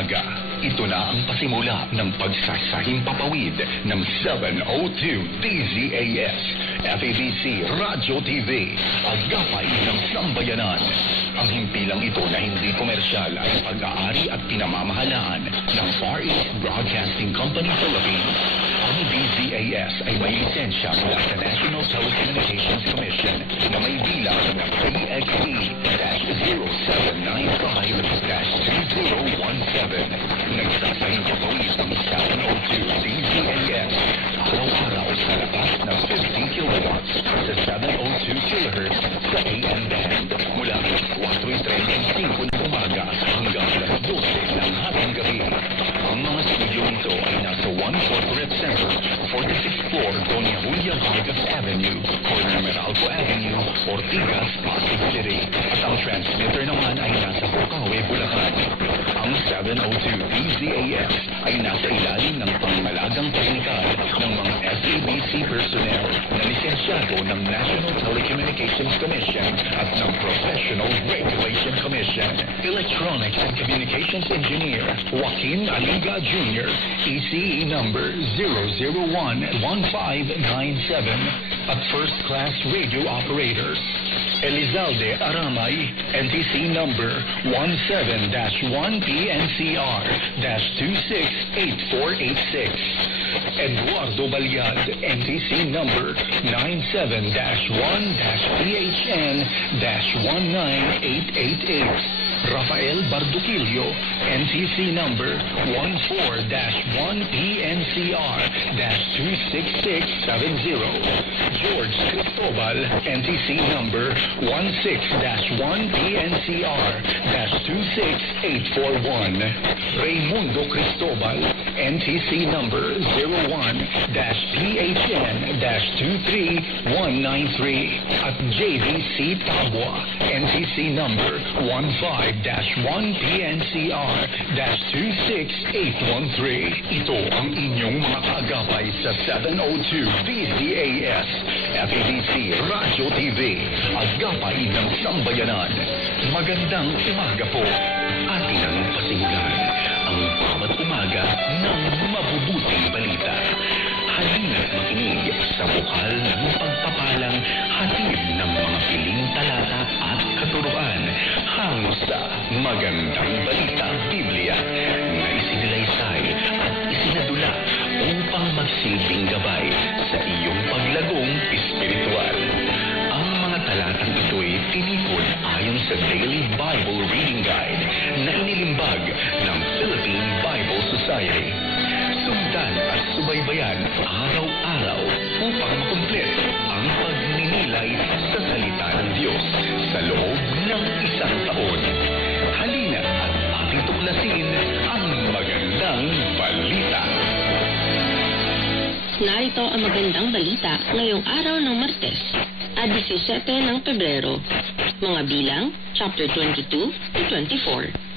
umaga. Ito na ang pasimula ng pagsasahimpapawid ng 702 DZAS, FABC Radio TV, agapay ng sambayanan. Ang himpilang ito na hindi komersyal ay pag-aari at pinamamahalaan ng Far East Broadcasting Company Philippines. Ang DZAS ay may lisensya mula sa National Telecommunications Commission na may bilang na PXE-0795-2017. Nagsasahimpapawid ng 702 DZAS araw-araw sa lakas ng 50 kilowatts sa 702 kilohertz sa AM band mula alas 4:35 ng umaga hanggang alas 12 ng hating gabi. Ang mga studio nito ay nasa 1 Corporate Center, 46th floor, Doña Julia Vargas Avenue, corner Meralco Avenue, Ortigas, Pasig City. At ang transmitter naman ay nasa Bukawi, Bulacan. Ang 702 DZAS ay nasa ilalim ng pangmalagang teknikal ng mga FABC personnel na lisensyado ng National Telecommunications Commission at ng Professional Regulation Commission. Electronics and Communications Engineer Joaquin Aliga Jr., ECE number 0011597 at First Class Radio Operators. Elizalde Aramay, NTC number 17-1PNCR-268486. Eduardo Balyad, NTC number 97-1-PHN-19888. Rafael Barduquillo, NTC number 14-1PNCR-26670. George Cristobal, NTC number 16-1PNCR-26841. Raimundo Cristobal, NTC number 01-PHN-23193. At JVC Tabua, NTC number 15-1PNCR-26813. Ito ang inyong mga kaagapay sa 702 DZAS, FABC Radio TV, agapay ng sambayanan. Magandang umaga po. Atin ang pasimulan ang bawat umaga ng mabubuting balita. Halina't makinig sa bukal ng pagpapalang hatid ng mga piling talata at katuruan hango sa magandang balita Biblia na isinilaysay at isinadula upang magsilbing gabay sa iyong paglagong espiritual. Ang mga talatang ito'y tinikon ayon sa Daily Bible Reading Guide na inilimbag ng Philippine Bible Society. Sundan at subaybayan araw-araw upang makumpleto ang pagninilay sa salita ng Diyos sa loob ng isang taon. Halina at ating tuklasin ang magandang balita. Narito ang magandang balita ngayong araw ng Martes, 17 ng Pebrero. Mga bilang, chapter 22 to 24.